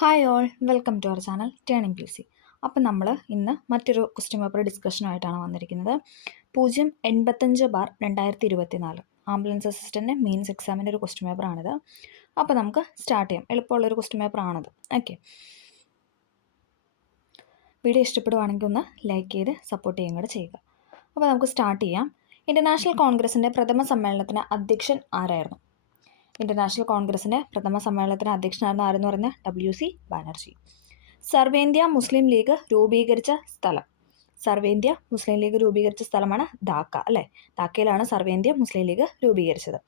Hi all, welcome to our channel turning P C. അപ്പം നമ്മൾ ഇന്ന് മറ്റൊരു ക്വസ്റ്റ്യൻ പേപ്പർ ഡിസ്കഷനുമായിട്ടാണ് വന്നിരിക്കുന്നത്. 085/2024 ആംബുലൻസ് അസിസ്റ്റൻ്റ് മെയിൻസ് എക്സാമിൻ്റെ ഒരു ക്വസ്റ്റ്യൻ പേപ്പറാണിത്. അപ്പോൾ നമുക്ക് സ്റ്റാർട്ട് ചെയ്യാം. എളുപ്പമുള്ളൊരു ക്വസ്റ്റ്യൻ പേപ്പറാണത്. ഓക്കെ, വീഡിയോ ഇഷ്ടപ്പെടുവാണെങ്കിൽ ഒന്ന് ലൈക്ക് ചെയ്ത് സപ്പോർട്ട് ചെയ്യുകയും കൂടെ ചെയ്യുക. അപ്പോൾ നമുക്ക് സ്റ്റാർട്ട് ചെയ്യാം. ഇൻ്റർനാഷണൽ കോൺഗ്രസിൻ്റെ പ്രഥമ സമ്മേളനത്തിന് അധ്യക്ഷൻ ആരായിരുന്നു? ഇൻ്റർനാഷണൽ കോൺഗ്രസിൻ്റെ പ്രഥമ സമ്മേളനത്തിന് അധ്യക്ഷനായിരുന്നു ആരെന്ന് പറയുന്നത് WC ബാനർജി. സർവേന്ത്യ മുസ്ലിം ലീഗ് രൂപീകരിച്ച സ്ഥലം. സർവേന്ത്യ മുസ്ലിം ലീഗ് രൂപീകരിച്ച സ്ഥലമാണ് ധാക്ക, അല്ലേ? ധാക്കയിലാണ് സർവേന്ത്യ മുസ്ലിം ലീഗ് രൂപീകരിച്ചത്.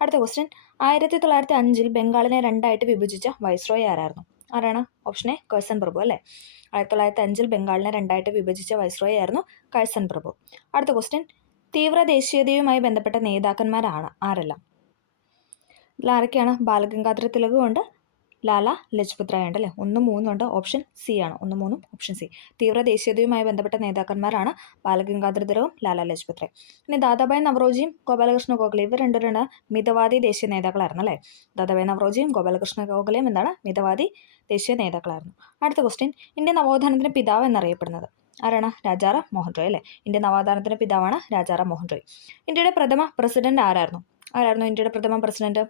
അടുത്ത ക്വസ്റ്റ്യൻ, 1905 ബംഗാളിനെ രണ്ടായിട്ട് വിഭജിച്ച വൈസ്രോയി ആരായിരുന്നു? ആരാണ്? ഓപ്ഷൻ എ കഴ്സൺ പ്രഭു, അല്ലേ? 1905 ബംഗാളിനെ രണ്ടായിട്ട് വിഭജിച്ച വൈസ്രോയി ആയിരുന്നു കഴ്സൺ പ്രഭു. അടുത്ത ക്വസ്റ്റ്യൻ, തീവ്ര ദേശീയതയുമായി ബന്ധപ്പെട്ട നേതാക്കന്മാരാണ് ആരെല്ലാം? ആരൊക്കെയാണ്? ബാലഗംഗാധര തിലകും ഉണ്ട്, ലാല ലജ്പത് റായ് ഉണ്ട്, അല്ലേ? 1, 3 ഉണ്ട്. ഓപ്ഷൻ സി ആണ്. 1, 3 ഓപ്ഷൻ സി. തീവ്ര ദേശീയതയുമായി ബന്ധപ്പെട്ട നേതാക്കന്മാരാണ് ബാലഗംഗാധര തിലകും ലാല ലജ്പത് റായ്. ഇനി ദാദാഭായ് നവറോജിയും ഗോപാലകൃഷ്ണ ഗോഖലെ ഇവർ രണ്ടുപേരാണ് മിതവാദി ദേശീയ നേതാക്കളായിരുന്നു, അല്ലേ? ദാദാഭായ് നവറോജിയും ഗോപാലകൃഷ്ണ ഗോഖലെയും എന്താണ്? മിതവാദി ദേശീയ നേതാക്കളായിരുന്നു. അടുത്ത ക്വസ്റ്റ്യൻ, ഇന്ത്യൻ നവോത്ഥാനത്തിന് പിതാവ് എന്നറിയപ്പെടുന്നത് ആരാണ്? രാജാറാം മോഹൻ റോയ്, അല്ലേ? ഇന്ത്യൻ നവോത്ഥാനത്തിന് പിതാവാണ് രാജാറാം മോഹൻ റോയ്. ഇന്ത്യയുടെ പ്രഥമ പ്രസിഡന്റ് ആരായിരുന്നു? ഇന്ത്യയുടെ പ്രഥമ പ്രസിഡന്റ്?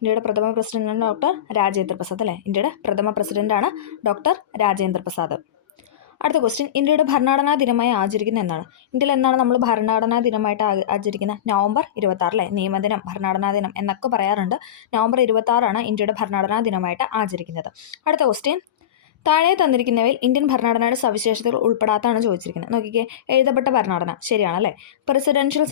ഇന്ത്യയുടെ പ്രഥമ പ്രസിഡന്റാണ് ഡോക്ടർ രാജേന്ദ്ര പ്രസാദ്, അല്ലേ? ഇന്ത്യയുടെ പ്രഥമ പ്രസിഡന്റാണ് ഡോക്ടർ രാജേന്ദ്ര പ്രസാദ്. അടുത്ത ക്വസ്റ്റ്യൻ, ഇന്ത്യയുടെ ഭരണഘടനാ ദിനമായി ആചരിക്കുന്ന എന്നാണ്? ഇന്ത്യയിൽ എന്നാണ് നമ്മൾ ഭരണഘടനാ ദിനമായിട്ട് ആചരിക്കുന്നത്? നവംബർ 26, അല്ലേ? നിയമദിനം, ഭരണഘടനാ ദിനം എന്നൊക്കെ പറയാറുണ്ട്. നവംബർ 26 ഇന്ത്യയുടെ ഭരണഘടനാ ദിനമായിട്ട് ആചരിക്കുന്നത്. അടുത്ത ക്വസ്റ്റ്യൻ, താഴെ തന്നിരിക്കുന്നവയിൽ ഇന്ത്യൻ ഭരണഘടനയുടെ സവിശേഷതകൾ ഉൾപ്പെടാത്തതാണ് ചോദിച്ചിരിക്കുന്നത്. നോക്കിക്കേ, എഴുതപ്പെട്ട ഭരണഘടന ശരിയാണല്ലേ? പ്രസിഡൻഷ്യൽ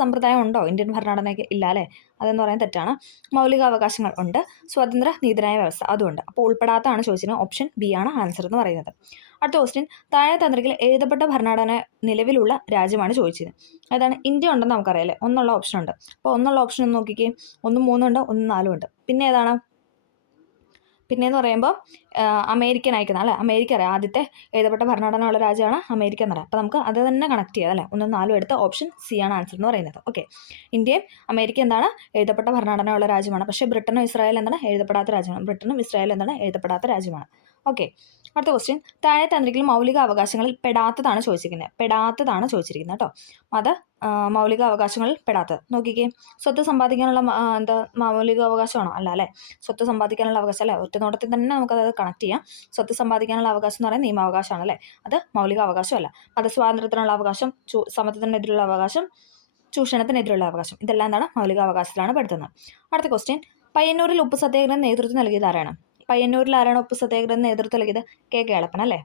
സമ്പ്രദായം ഉണ്ടോ ഇന്ത്യൻ ഭരണഘടനയ്ക്ക്? ഇല്ല, അല്ലേ? അതെന്ന് പറയാൻ തെറ്റാണ്. മൗലികാവകാശങ്ങൾ ഉണ്ട്, സ്വതന്ത്ര നീതിന്യായ വ്യവസ്ഥ അതുണ്ട്. അപ്പോൾ ഉൾപ്പെടാത്തതാണ് ചോദിച്ചിരുന്നത്. ഓപ്ഷൻ ബി ആണ് ആൻസർ എന്ന് പറയുന്നത്. അടുത്ത ക്വസ്റ്റ്യൻ, താഴെ തന്നിരിക്കുന്ന എഴുതപ്പെട്ട ഭരണഘടന നിലവിലുള്ള രാജ്യമാണ് ചോദിച്ചത്. അതാണ് ഇന്ത്യ ഉണ്ടെന്ന് നമുക്കറിയാം, അല്ലേ? ഒന്നുള്ള ഓപ്ഷൻ ഉണ്ട്. അപ്പോൾ ഒന്നുള്ള ഓപ്ഷൻ ഒന്ന് നോക്കിക്കേ, 1, 3 ഉണ്ട്, 1, 4 ഉണ്ട്. പിന്നെ ഏതാണ്? പിന്നെയെന്ന് പറയുമ്പോൾ അമേരിക്കൻ അയക്കുന്ന, അല്ലേ? അമേരിക്ക അറിയാം, ആദ്യത്തെ എഴുതപ്പെട്ട ഭരണഘടന ഉള്ള രാജ്യമാണ് അമേരിക്ക എന്നറിയാം. അപ്പോൾ നമുക്ക് അത് തന്നെ കണക്ട് ചെയ്യാം, അല്ലേ? 1, 4 എടുത്ത് ഓപ്ഷൻ സി ആണ് ആൻസർ എന്ന് പറയുന്നത്. ഓക്കെ, ഇന്ത്യയും അമേരിക്ക എന്താണ്? എഴുതപ്പെട്ട ഭരണഘടന ഉള്ള രാജ്യമാണ്. പക്ഷേ ബ്രിട്ടനും ഇസ്രായേൽ എന്താണ്? എഴുതപ്പെടാത്ത രാജ്യമാണ്. ബ്രിട്ടനും ഇസ്രായേലും എന്താണ്? എഴുതപ്പെടാത്ത രാജ്യമാണ്. ഓക്കെ, അടുത്ത ക്വസ്റ്റ്യൻ, താഴെ തന്നിരിക്കുന്ന മൗലിക അവകാശങ്ങളിൽ പെടാത്തതാണ് ചോദിച്ചിരിക്കുന്നത് കേട്ടോ. മൗലിക അവകാശങ്ങളിൽ പെടാത്തത് നോക്കിക്കേ. സ്വത്ത് സമ്പാദിക്കാനുള്ള മൗലിക അവകാശമാണോ? അല്ല, അല്ലേ? സ്വത്ത് സമ്പാദിക്കാനുള്ള അവകാശം, അല്ലേ? ഒറ്റ നോട്ടത്തിൽ തന്നെ നമുക്കത് കണക്ട് ചെയ്യാം. സ്വത്ത് സമ്പാദിക്കാനുള്ള അവകാശം എന്ന് പറയുന്നത് നിയമാവകാശമാണ്, അല്ലേ? അത് മൗലിക അവകാശമല്ല. മതസ്വാതന്ത്ര്യത്തിനുള്ള അവകാശം, സമത്വത്തിനെതിരുള്ള അവകാശം, ചൂഷണത്തിനെതിരുള്ള അവകാശം, ഇതെല്ലാം എന്താണ്? മൗലിക അവകാശത്തിലാണ് പെടുത്തുന്നത്. അടുത്ത ക്വസ്റ്റ്യൻ, പയ്യന്നൂരിൽ ഉപ്പ് സത്യാഗ്രഹം നേതൃത്വം നൽകിയത് ആരാണ്? പയ്യന്നൂരിൽ ആരാണ് ഉപ്പ് സത്യാഗ്രഹം നേതൃത്വം നൽകിയത്? കെ കേളപ്പൻ, അല്ലേ?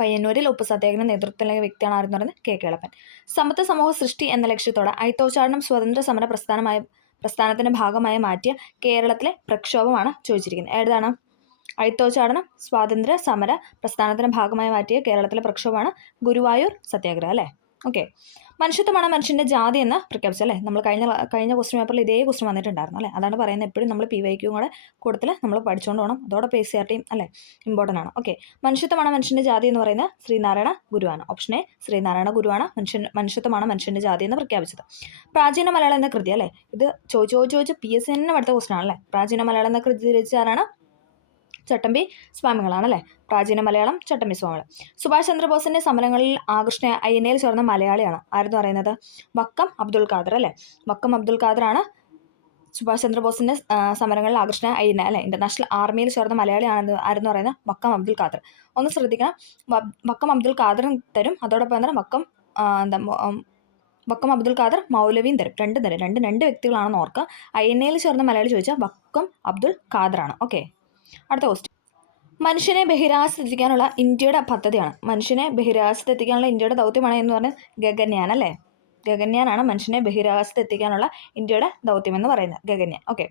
പയ്യന്നൂരിൽ ഉപ്പ് സത്യാഗ്രഹം നേതൃത്വം നൽകിയ വ്യക്തിയാണ് ആരെന്ന് പറയുന്നത്? കെ കേളപ്പൻ. സമത്വ സമൂഹ സൃഷ്ടി എന്ന ലക്ഷ്യത്തോടെ അയിത്തോച്ചാടനം സ്വതന്ത്ര സമര പ്രസ്ഥാനത്തിന്റെ ഭാഗമായി മാറ്റിയ കേരളത്തിലെ പ്രക്ഷോഭമാണ് ചോദിച്ചിരിക്കുന്നത്. ഏതാണ്? അയിത്തോച്ചാടനം സ്വാതന്ത്ര്യ സമര പ്രസ്ഥാനത്തിന്റെ ഭാഗമായി മാറ്റിയ കേരളത്തിലെ പ്രക്ഷോഭമാണ് ഗുരുവായൂർ സത്യാഗ്രഹം, അല്ലേ? ഓക്കെ, മനുഷ്യത്വമാണ് മനുഷ്യൻ്റെ ജാതി എന്ന് പ്രഖ്യാപിച്ചു, അല്ലേ? നമ്മൾ കഴിഞ്ഞ ക്വസ്റ്റ്യൻ പേപ്പറിൽ ഇതേ ക്വസ്റ്റ്യൻ വന്നിട്ടുണ്ടായിരുന്നു, അല്ലേ? അതാണ് പറയുന്നത്. എപ്പോഴും നമ്മൾ PYQ കൂടെ കൂടുതൽ നമ്മൾ പഠിച്ചുകൊണ്ട് പോകണം. അതോടെ PCRTയും, അല്ലേ? ഇമ്പോർട്ടൻ്റ് ആണ്. ഓക്കെ, മനുഷ്യത്വമാണ് മനുഷ്യൻ്റെ ജാതി എന്ന് പറയുന്നത് ശ്രീനാരായണ ഗുരുവാണ്. ഓപ്ഷൻ എ ശ്രീനാരായണ ഗുരുവാണ് മനുഷ്യത്വമാണ് മനുഷ്യൻ്റെ ജാതി എന്ന് പ്രഖ്യാപിച്ചത്. പ്രാചീന മലയാളം എന്ന കൃതി, അല്ലേ? ഇത് ചോദിച്ച് PSC തന്നെ അടുത്ത ക്വസ്റ്റ്യൻ ആണല്ലേ? പ്രാചീന മലയാളം എന്ന കൃതി രചിച്ചാരാണ്? ചട്ടമ്പി സ്വാമികളാണ്, അല്ലേ? പ്രാചീന മലയാളം ചട്ടമ്പി സ്വാമികൾ. സുഭാഷ് ചന്ദ്രബോസിന്റെ സമരങ്ങളിൽ ആകൃഷ്ട അയ്യനയിൽ ചേർന്ന മലയാളിയാണ് ആരെന്ന് പറയുന്നത്? വക്കം അബ്ദുൽ ഖാദർ, അല്ലേ? വക്കം അബ്ദുൽ ഖാദറാണ് സുഭാഷ് ചന്ദ്രബോസിന്റെ സമരങ്ങളിൽ ആകൃഷ്ട അയ്യന, അല്ലേ? ഇന്റർനാഷണൽ ആർമിയിൽ ചേർന്ന മലയാളിയാണ് ആരെന്ന് പറയുന്നത്? വക്കം അബ്ദുൽ ഖാദർ. ഒന്ന് ശ്രദ്ധിക്കണം, വക്കം അബ്ദുൽ ഖാദറും തരും, അതോടൊപ്പം എന്താണ് വക്കം അബ്ദുൽ ഖാദർ മൗലവിയും തരും. രണ്ട് വ്യക്തികളാണെന്ന് ഓർക്കുക. അയ്യനയിൽ ചേർന്ന മലയാളി ചോദിച്ചാൽ വക്കം അബ്ദുൽ ഖാദറാണ്. ഓക്കെ, അടുത്ത ക്വസ്റ്റ്യൻ, മനുഷ്യനെ ബഹിരാകാശത്തെത്തിക്കാനുള്ള ഇന്ത്യയുടെ പദ്ധതിയാണ്. മനുഷ്യനെ ബഹിരാകാശത്തെത്തിക്കാനുള്ള ഇന്ത്യയുടെ ദൗത്യമാണ് എന്ന് പറഞ്ഞാൽ ഗഗൻയാൻ, അല്ലേ? ഗഗൻയാനാണ് മനുഷ്യനെ ബഹിരാകാശത്തെത്തിക്കാനുള്ള ഇന്ത്യയുടെ ദൗത്യം എന്ന് പറയുന്നത്, ഗഗൻയാൻ. ഓക്കെ,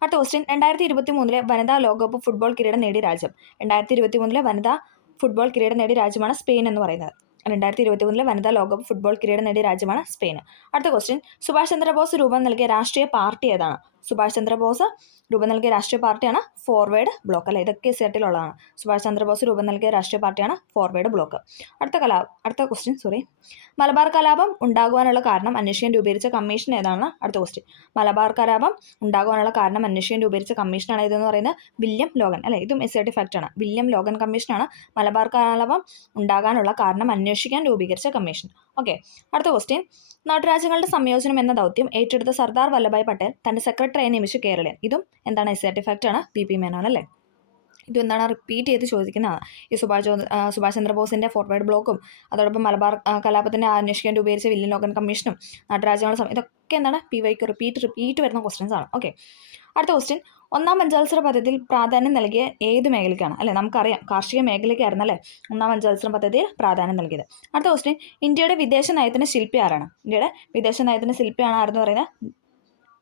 അടുത്ത ക്വസ്റ്റ്യൻ, 2023 വനിതാ ലോകകപ്പ് ഫുട്ബോൾ കിരീടം നേടിയ രാജ്യം. 2023 വനിതാ ഫുട്ബോൾ കിരീടം നേടിയ രാജ്യമാണ് സ്പെയിൻ എന്ന് പറയുന്നത്. 2023 വനിതാ ലോകകപ്പ് ഫുട്ബോൾ കിരീടം നേടിയ രാജ്യമാണ് സ്പെയിൻ. അടുത്ത ക്വസ്റ്റ്യൻ, സുഭാഷ് ചന്ദ്രബോസ് രൂപം നൽകിയ രാഷ്ട്രീയ പാർട്ടി ഏതാണ്? സുഭാഷ് ചന്ദ്രബോസ് രൂപം നൽകിയ രാഷ്ട്രീയ പാർട്ടിയാണ് ഫോർവേഡ് ബ്ലോക്ക് അല്ലേ. ഇതൊക്കെ സെറ്റിലുള്ളതാണ്. സുഭാഷ് ചന്ദ്രബോസ് രൂപം നൽകിയ രാഷ്ട്രീയ പാർട്ടിയാണ് ഫോർവേഡ് ബ്ലോക്ക്. അടുത്ത ക്വസ്റ്റ്യൻ മലബാർ കലാപം ഉണ്ടാകുവാനുള്ള കാരണം അന്വേഷിക്കാൻ രൂപീകരിച്ച കമ്മീഷൻ ഏതാണ്? അടുത്ത ക്വസ്റ്റ്യൻ. മലബാർ കലാപം ഉണ്ടാകുവാനുള്ള കാരണം അന്വേഷിക്കാൻ രൂപീകരിച്ച കമ്മീഷനാണ് ഇതെന്ന് പറയുന്നത് വില്യം ലോഗൻ അല്ലേ. ഇതും എസ് ഫാക്റ്റ് ആണ്. വില്യം ലോഗൻ കമ്മീഷനാണ് മലബാർ കലാപം ഉണ്ടാകാനുള്ള കാരണം അന്വേഷിക്കാൻ രൂപീകരിച്ച കമ്മീഷൻ. ഓക്കെ. അടുത്ത ക്വസ്റ്റ്യൻ. നാട്ടുരാജ്യങ്ങളുടെ സംയോജനം എന്ന ദൗത്യം ഏറ്റെടുത്ത സർദാർ വല്ലഭായ് പട്ടേൽ തന്റെ സെക്രട്ടറിയെ നിയമിച്ചു കേരളീയൻ. ഇതും എന്താണ്? എസ് ഫാക്റ്റ് ആണ്. പി മേനോൻ അല്ലേ. ഇത് എന്താണ്? റിപ്പീറ്റ് ചെയ്ത് ചോദിക്കുന്നതാണ്. ഈ സുഭാഷ് ചന്ദ്രബോസിന്റെ ഫോർവേഡ് ബ്ലോക്കും അതോടൊപ്പം മലബാർ കലാപത്തിന്റെ അന്വേഷിക്കാൻ രൂപീകരിച്ച വില്യം ലോഗൻ കമ്മീഷനും നാട്ടുരാജ്യങ്ങളുടെ ഇതൊക്കെ എന്താണ്? PYക്ക് റിപ്പീറ്റ് വരുന്ന ക്വസ്റ്റ്യൻസ് ആണ്. ഓക്കെ. അടുത്ത ക്വസ്റ്റ്യൻ. ഒന്നാം പഞ്ചവത്സര പദ്ധതിയിൽ പ്രാധാന്യം നൽകിയ ഏത് മേഖലയ്ക്കാണ്? അല്ലെ, നമുക്കറിയാം കാർഷിക മേഖലയ്ക്കായിരുന്നു അല്ലേ ഒന്നാം പഞ്ചവത്സര പദ്ധതിയിൽ പ്രാധാന്യം നൽകിയത്. അടുത്ത ക്വസ്റ്റ്യൻ. ഇന്ത്യയുടെ വിദേശ നയത്തിന്റെ ശില്പി ആരാണ്? ഇന്ത്യയുടെ വിദേശ നയത്തിന്റെ ശില്പിയാണ് ആരെന്ന് പറയുന്നത്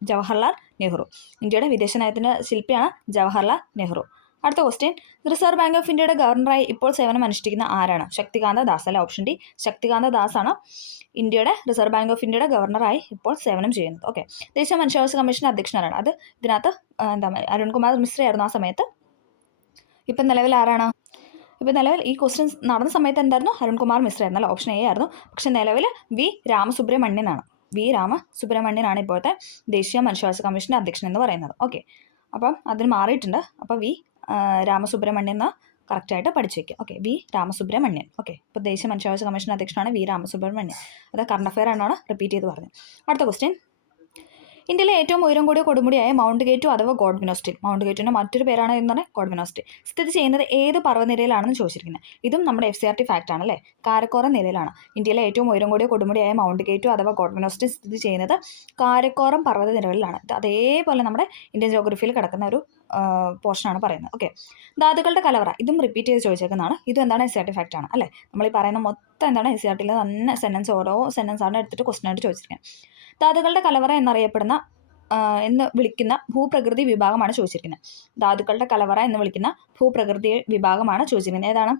ജവഹർലാൽ നെഹ്റു. ഇന്ത്യയുടെ വിദേശ നയത്തിന്റെ ശില്പിയാണ് ജവഹർലാൽ നെഹ്റു. അടുത്ത ക്വസ്റ്റ്യൻ. റിസർവ് ബാങ്ക് ഓഫ് ഇന്ത്യയുടെ ഗവർണറായി ഇപ്പോൾ സേവനം അനുഷ്ഠിക്കുന്ന ആരാണ്? ശക്തികാന്ത ദാസ് അല്ലെ. ഓപ്ഷൻ ഡി ശക്തികാന്ത ദാസ് ആണ് ഇന്ത്യയുടെ റിസർവ് ബാങ്ക് ഓഫ് ഇന്ത്യയുടെ ഗവർണറായി ഇപ്പോൾ സേവനം ചെയ്യുന്നത്. ഓക്കെ. ദേശീയ മനുഷ്യാവകാശ കമ്മീഷൻ അധ്യക്ഷനാണ്. അത് ഇതിനകത്ത് അരുൺകുമാർ മിശ്ര ആയിരുന്നു ആ സമയത്ത്. ഇപ്പം നിലവിൽ ആരാണ്? ഇപ്പം നിലവിൽ ഈ ക്വസ്റ്റ്യൻ നടന്ന സമയത്ത് എന്തായിരുന്നു? അരുൺകുമാർ മിശ്ര ആയിരുന്നു അല്ല. ഓപ്ഷൻ എ ആയിരുന്നു. പക്ഷെ നിലവിൽ വി രാമസുബ്രഹ്മണ്യനാണ്. ഇപ്പോഴത്തെ ദേശീയ മനുഷ്യാവകാശ കമ്മീഷൻ്റെ അധ്യക്ഷൻ എന്ന് പറയുന്നത്. ഓക്കെ. അപ്പം അതിന് മാറിയിട്ടുണ്ട്. അപ്പോൾ വി രാമസുബ്രഹ്മണ്യൻ എന്ന് കറക്റ്റായിട്ട് പഠിച്ചു വയ്ക്കുക. ഓക്കെ. വി രാമസുബ്രഹ്മണ്യൻ. ഓക്കെ. ഇപ്പോൾ ദേശീയ മനുഷ്യാവകാശ കമ്മീഷൻ അധ്യക്ഷനാണ് വി രാമസുബ്രഹ്മണ്യൻ. അത് കറണ്ട് അഫെയർ ആണോ റിപ്പീറ്റ് ചെയ്ത് പറഞ്ഞത്. അടുത്ത ക്വസ്റ്റ്യൻ. ഇന്ത്യയിലെ ഏറ്റവും ഉയരം കൂടിയ കൊടുമുടിയായ മൗണ്ട് കെ2 അഥവാ ഗോഡ്വിനോ സ്റ്റേറ്റ്. മൗണ്ട് കെ2ൻ്റെ മറ്റൊരു പേരാണ് എന്ന് പറഞ്ഞാൽ ഗോഡ്വിനോ സ്റ്റേറ്റ്. സ്ഥിതി ചെയ്യുന്നത് ഏത് പർവ്വനിരയിലാണെന്ന് ചോദിച്ചിരിക്കുന്നത്. ഇതും നമ്മുടെ FCRT ഫാക്റ്റ് ആണ് അല്ലേ. കാരക്കോറം നിരയിലാണ്. ഇന്ത്യയിലെ ഏറ്റവും ഉയരം കൂടിയ കൊടുമുടിയായ മൗണ്ട് കെ2 അഥവാ ഗോഡ്വിനോ സ്റ്റേറ്റ് സ്ഥിതി ചെയ്യുന്നത് കാരക്കോറം പർവ്വത നിരകളിലാണ്. ഇത് അതേപോലെ നമ്മുടെ ഇന്ത്യൻ ജോഗ്രഫിയിൽ കിടക്കുന്ന ഒരു പോർഷനാണ് പറയുന്നത്. ഓക്കെ. ധാതുക്കളുടെ കലവറ. ഇതും റിപ്പീറ്റ് ചെയ്ത് ചോദിച്ചേക്കുന്നതാണ്. ഇതും എന്താണ്? FCRT ഫാക്റ്റ് ആണ് അല്ലേ. നമ്മൾ ഈ പറയുന്ന മൊത്തം എന്താണ്? FCRTയിൽ തന്നെ സെൻറ്റൻസ് ഓരോ സെൻറ്റൻസാണ് എടുത്തിട്ട് ക്വസ്റ്റൻ ആയിട്ട് ചോദിച്ചിരിക്കുന്നത്. ധാതുക്കളുടെ കലവറ എന്നറിയപ്പെടുന്ന എന്ന് വിളിക്കുന്ന ഭൂപ്രകൃതി വിഭാഗമാണ് ചോദിച്ചിരിക്കുന്നത്. ധാതുക്കളുടെ കലവറ എന്ന് വിളിക്കുന്ന ഭൂപ്രകൃതി വിഭാഗമാണ് ചോദിച്ചിരിക്കുന്നത്. ഏതാണ്?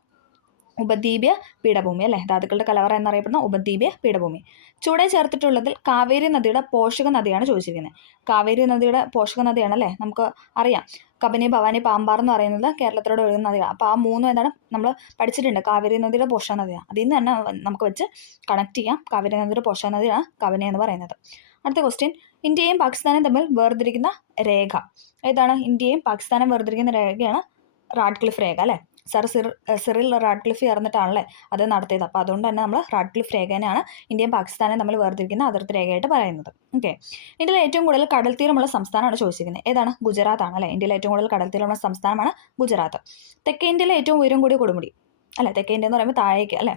ഉപദ്വീപീയ പീഠഭൂമി അല്ലേ. ധാതുക്കളുടെ കലവറ എന്നറിയപ്പെടുന്ന ഉപദ്വീപീയ പീഠഭൂമി. ചുവടെ ചേർത്തിട്ടുള്ളതിൽ കാവേരി നദിയുടെ പോഷക നദിയാണ് ചോദിച്ചിരിക്കുന്നത്. കാവേരി നദിയുടെ പോഷക നദിയാണ് അല്ലേ. നമുക്ക് അറിയാം കബനി, ഭവാനി, പാമ്പാർ എന്ന് പറയുന്നത് കേരളത്തിലൂടെ ഒഴുകുന്ന നദിയാണ്. അപ്പോൾ ആ മൂന്നും എന്താണ് നമ്മൾ പഠിച്ചിട്ടുണ്ട്. കാവേരി നദിയുടെ പോഷക നദിയാണ്. അതിൽ നിന്ന് തന്നെ നമുക്ക് വെച്ച് കണക്ട് ചെയ്യാം. കാവേരി നദിയുടെ പോഷക നദിയാണ് കബനി എന്ന് പറയുന്നത്. അടുത്ത ക്വസ്റ്റ്യൻ. ഇന്ത്യയും പാകിസ്ഥാനും തമ്മിൽ വേർതിരിക്കുന്ന രേഖ ഏതാണ്? ഇന്ത്യയും പാകിസ്ഥാനും വേർതിരിക്കുന്ന രേഖയാണ് റാഡ്ക്ലിഫ് രേഖ അല്ലേ. സിറിൽ റാഡ്ക്ലിഫ് ചേർന്നിട്ടാണല്ലേ അത് നടത്തിയത്. അപ്പോൾ അതുകൊണ്ട് തന്നെ നമ്മൾ റാഡ്ക്ലിഫ് രേഖനെയാണ് ഇന്ത്യയും പാകിസ്ഥാനും തമ്മിൽ വേർതിരിക്കുന്ന അതിർത്തി രേഖയായിട്ട് പറയുന്നത്. ഓക്കെ. ഇന്ത്യയിലെ ഏറ്റവും കൂടുതൽ കടൽ തീരമുള്ള സംസ്ഥാനമാണ് ചോദിച്ചിരിക്കുന്നത്. ഏതാണ്? ഗുജറാത്ത് ആണ് അല്ലേ. ഇന്ത്യയിലെ ഏറ്റവും കൂടുതൽ കടൽ തീരമുള്ള സംസ്ഥാനമാണ് ഗുജറാത്ത്. തെക്കേ ഇന്ത്യയിലെ ഏറ്റവും ഉയരം കൂടിയ കൊടുമുടി അല്ലേ. തെക്കേ ഇന്ത്യ എന്ന് പറയുമ്പോൾ താഴേക്ക് അല്ലേ,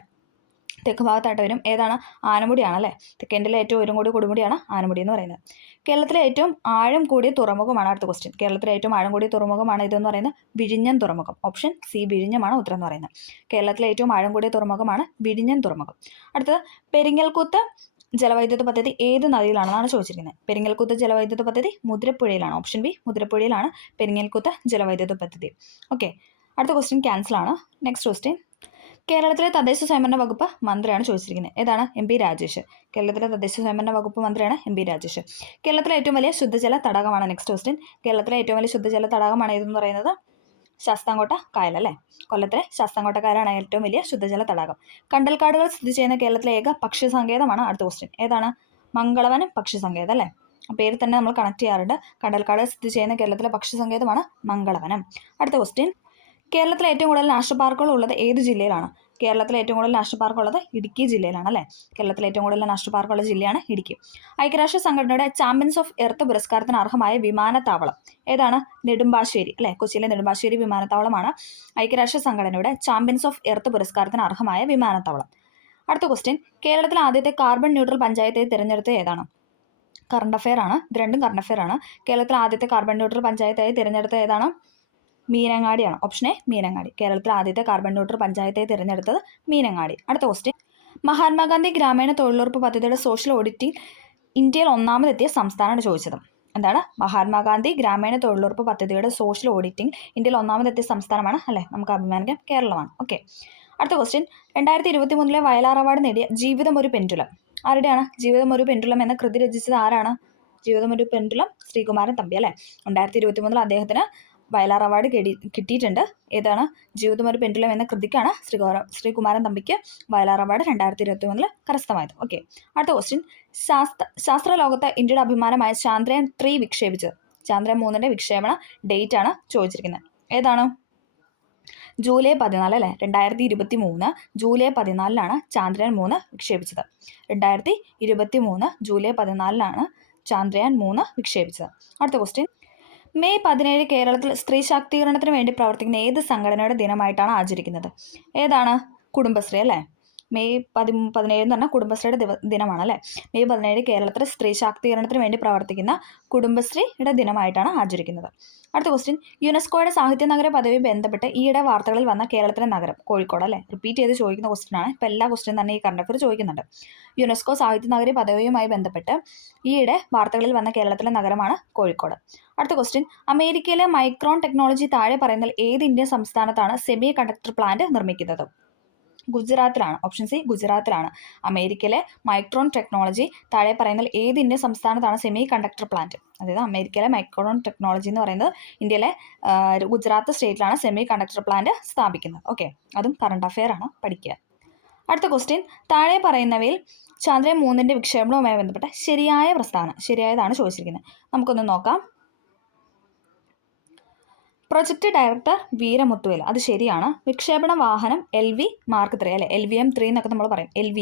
തെക്ക് ഭാഗത്തായിട്ട് വരും. ഏതാണ്? ആനമുടിയാണ് അല്ലേ. തെക്കേ ഇന്ത്യയിലെ ഏറ്റവും ഉയരം കൂടിയ കൊടുമുടിയാണ് ആനമുടി എന്ന് പറയുന്നത്. കേരളത്തിലെ ഏറ്റവും ആഴം കൂടിയ തുറമുഖമാണ് അടുത്ത ക്വസ്റ്റ്യൻ. കേരളത്തിലെ ഏറ്റവും ആഴം കൂടിയ തുറമുഖമാണ് ഇതെന്ന് പറയുന്നത് വിഴിഞ്ഞം തുറമുഖം. ഓപ്ഷൻ സി വിഴിഞ്ഞമാണ് ഉത്തരം എന്ന് പറയുന്നത്. കേരളത്തിലെ ഏറ്റവും ആഴം കൂടിയ തുറമുഖമാണ് വിഴിഞ്ഞം തുറമുഖം. അടുത്തത്. പെരിങ്ങൽകുത്ത് ജലവൈദ്യുത പദ്ധതി ഏത് നദിയിലാണെന്നാണ് ചോദിച്ചിരിക്കുന്നത്. പെരിങ്ങൽകുത്ത് ജലവൈദ്യുത പദ്ധതി മുതിരപ്പുഴയിലാണ്. ഓപ്ഷൻ ബി മുതിരപ്പുഴയിലാണ് പെരിങ്ങൽകുത്ത് ജലവൈദ്യുത പദ്ധതി. ഓക്കെ. അടുത്ത ക്വസ്റ്റ്യൻ ക്യാൻസലാണ്. Next question. കേരളത്തിലെ തദ്ദേശ സ്വയംഭരണ വകുപ്പ് മന്ത്രിയാണ് ചോദിച്ചിരിക്കുന്നത്. ഏതാണ്? MP രാജേഷ്. കേരളത്തിലെ തദ്ദേശ സ്വയംഭരണ വകുപ്പ് മന്ത്രിയാണ് MP രാജേഷ്. കേരളത്തിലെ ഏറ്റവും വലിയ ശുദ്ധജല തടാകമാണ് നെക്സ്റ്റ് ക്വസ്റ്റ്യൻ. കേരളത്തിലെ ഏറ്റവും വലിയ ശുദ്ധജല തടാകമാണ് ഏതെന്ന് പറയുന്നത് ശാസ്താംകോട്ട കായൽ അല്ലേ. കൊല്ലത്തിലെ ശാസ്താംകോട്ട കായലാണ് ഏറ്റവും വലിയ ശുദ്ധജല തടാകം. കണ്ടൽക്കാടുകൾ സ്ഥിതി ചെയ്യുന്ന കേരളത്തിലെ ഏക പക്ഷി സങ്കേതമാണ് അടുത്ത ക്വസ്റ്റ്യൻ. ഏതാണ്? മംഗളവനം പക്ഷി സങ്കേതം അല്ലേ. പേര് തന്നെ നമ്മൾ കണക്ട് ചെയ്യാറുണ്ട്. കണ്ടൽക്കാട് സ്ഥിതി ചെയ്യുന്ന കേരളത്തിലെ പക്ഷി സങ്കേതമാണ് മംഗളവനം. അടുത്ത ക്വസ്റ്റ്യൻ. കേരളത്തിലെ ഏറ്റവും കൂടുതൽ നാഷണൽ പാർക്കുകൾ ഉള്ളത് ഏത് ജില്ലയിലാണ്? കേരളത്തിലെ ഏറ്റവും കൂടുതൽ നാഷണൽ പാർക്ക് ഉള്ളത് ഇടുക്കി ജില്ലയിലാണ് അല്ലേ. കേരളത്തിലെ ഏറ്റവും കൂടുതൽ നാഷണൽ പാർക്കുള്ള ജില്ലയാണ് ഇടുക്കി. ഐക്യരാഷ്ട്ര സംഘടനയുടെ ചാമ്പ്യൻസ് ഓഫ് എർത്ത് പുരസ്കാരത്തിന് അർഹമായ വിമാനത്താവളം ഏതാണ്? നെടുമ്പാശ്ശേരി അല്ലേ. കൊച്ചിയിലെ നെടുമ്പാശ്ശേരി വിമാനത്താവളമാണ് ഐക്യരാഷ്ട്ര സംഘടനയുടെ ചാമ്പ്യൻസ് ഓഫ് എർത്ത് പുരസ്കാരത്തിന് അർഹമായ വിമാനത്താവളം. അടുത്ത ക്വസ്റ്റ്യൻ. കേരളത്തിലെ ആദ്യത്തെ കാർബൺ ന്യൂട്രൽ പഞ്ചായത്തായി തിരഞ്ഞെടുത്തത് ഏതാണ്? കറണ്ട് അഫെയർ ആണ്. ഇത് രണ്ടും കറണ്ട് അഫെയർ ആണ്. കേരളത്തിലെ ആദ്യത്തെ കാർബൺ ന്യൂട്രൽ പഞ്ചായത്തായി തിരഞ്ഞെടുത്തത് ഏതാണ്? മീനങ്ങാടിയാണ്. Option A Meenangadi. കേരളത്തിലെ ആദ്യത്തെ കാർബൺ ന്യൂട്രൽ പഞ്ചായത്തായി തിരഞ്ഞെടുത്തത് മീനങ്ങാടി. അടുത്ത ക്വസ്റ്റ്യൻ. മഹാത്മാഗാന്ധി ഗ്രാമീണ തൊഴിലുറപ്പ് പദ്ധതിയുടെ സോഷ്യൽ ഓഡിറ്റിംഗ് ഇന്ത്യയിൽ ഒന്നാമതെത്തിയ സംസ്ഥാനമാണ് ചോദിച്ചത്. എന്താണ്? മഹാത്മാഗാന്ധി ഗ്രാമീണ തൊഴിലുറപ്പ് പദ്ധതിയുടെ സോഷ്യൽ ഓഡിറ്റിംഗ് ഇന്ത്യയിൽ ഒന്നാമതെത്തിയ സംസ്ഥാനമാണ് അല്ലേ. നമുക്ക് അഭിമാനിക്കാം കേരളമാണ്. ഓക്കെ. അടുത്ത ക്വസ്റ്റ്യൻ. 2023 വയലാർ അവാർഡ് നേടിയ ജീവിതം ഒരു പെൻഡുലം ആരുടെയാണ്? ജീവിതം ഒരു പെൻഡുലം എന്ന കൃതി രചിച്ചത് ആരാണ്? ജീവിതം ഒരു പെൻഡുലം ശ്രീകുമാരൻ തമ്പി അല്ലേ. 2023 അദ്ദേഹത്തിന് വയലാർ അവാർഡ് കിട്ടിയിട്ടുണ്ട്. ഏതാണ്? ജീവിതം ഒരു പെൻഡുലം എന്ന കൃതിക്കാണ് ശ്രീകുമാരൻ തമ്പിക്ക് വയലാർ അവാർഡ് 2023 കരസ്ഥമായത്. ഓക്കെ, അടുത്ത ക്വസ്റ്റ്യൻ. ശാസ്ത്ര ലോകത്ത് ഇന്ത്യയുടെ അഭിമാനമായ ചാന്ദ്രയാൻ 3 വിക്ഷേപിച്ചത്. ചാന്ദ്രയാൻ 3ന്റെ വിക്ഷേപണ ഡേറ്റ് ആണ് ചോദിച്ചിരിക്കുന്നത്. ഏതാണ്? ജൂലൈ 14 അല്ലേ. 2023 ജൂലൈ 14 ചാന്ദ്രയാൻ 3 വിക്ഷേപിച്ചത്. 2023 ജൂലൈ 14 ചാന്ദ്രയാൻ 3 വിക്ഷേപിച്ചത്. അടുത്ത ക്വസ്റ്റ്യൻ. മെയ് 17 കേരളത്തിൽ സ്ത്രീ ശാക്തീകരണത്തിന് വേണ്ടി പ്രവർത്തിക്കുന്ന ഏത് സംഘടനയുടെ ദിനമായിട്ടാണ് ആചരിക്കുന്നത്? ഏതാണ്? കുടുംബശ്രീ അല്ലേ. മെയ് 17 എന്ന് പറഞ്ഞാൽ കുടുംബശ്രീയുടെ ദിനമാണ് അല്ലേ. മെയ് 17 കേരളത്തിൽ സ്ത്രീ ശാക്തീകരണത്തിന് വേണ്ടി പ്രവർത്തിക്കുന്ന കുടുംബശ്രീയുടെ ദിനമായിട്ടാണ് ആചരിക്കുന്നത്. അടുത്ത ക്വസ്റ്റ്യൻ. യുനെസ്കോയുടെ സാഹിത്യ നഗര പദവി ബന്ധപ്പെട്ട് ഈയിടെ വാർത്തകളിൽ വന്ന കേരളത്തിലെ നഗരം? കോഴിക്കോട് അല്ലേ. റിപ്പീറ്റ് ചെയ്ത് ചോദിക്കുന്ന ക്വസ്റ്റ്യൻ ആണ്. ഇപ്പോൾ എല്ലാ ക്വസ്റ്റ്യൻ തന്നെ ഈ കറണ്ട് അഫയർ ചോദിക്കുന്നുണ്ട്. യുനെസ്കോ സാഹിത്യ നഗര പദവിയുമായി ബന്ധപ്പെട്ട് ഈയിടെ വാർത്തകളിൽ വന്ന കേരളത്തിലെ നഗരമാണ് കോഴിക്കോട്. അടുത്ത ക്വസ്റ്റ്യൻ. അമേരിക്കയിലെ മൈക്രോൺ ടെക്നോളജി താഴെ പറയുന്ന ഏത് ഇന്ത്യൻ സംസ്ഥാനത്താണ് സെമി കണ്ടക്ടർ പ്ലാന്റ് നിർമ്മിക്കുന്നത്? ഗുജറാത്തിലാണ്. ഓപ്ഷൻ സി, ഗുജറാത്തിലാണ്. അമേരിക്കയിലെ മൈക്രോൺ ടെക്നോളജി താഴെ പറയുന്ന ഏത് ഇന്ത്യൻ സംസ്ഥാനത്താണ് സെമി കണ്ടക്ടർ പ്ലാന്റ്? അതായത് അമേരിക്കയിലെ മൈക്രോൺ ടെക്നോളജി എന്ന് പറയുന്നത് ഇന്ത്യയിലെ ഗുജറാത്ത് സ്റ്റേറ്റിലാണ് സെമി കണ്ടക്ടർ പ്ലാന്റ് സ്ഥാപിക്കുന്നത്. ഓക്കെ, അതും കറണ്ട് അഫെയർ ആണ്, പഠിക്കുക. അടുത്ത ക്വസ്റ്റ്യൻ. താഴെ പറയുന്നവയിൽ ചാന്ദ്രയാൻ 3ന്റെ വിക്ഷേപണവുമായി ബന്ധപ്പെട്ട ശരിയായ പ്രസ്താവന. ശരിയായതാണ് ചോദിച്ചിരിക്കുന്നത്. നമുക്കൊന്ന് നോക്കാം. പ്രൊജക്ട് ഡയറക്ടർ വീരമുത്തുവേൽ, അത് ശരിയാണ്. വിക്ഷേപണ വാഹനം LV Mark 3 അല്ലെ. LVM-3 എന്നൊക്കെ നമ്മൾ പറയും. LV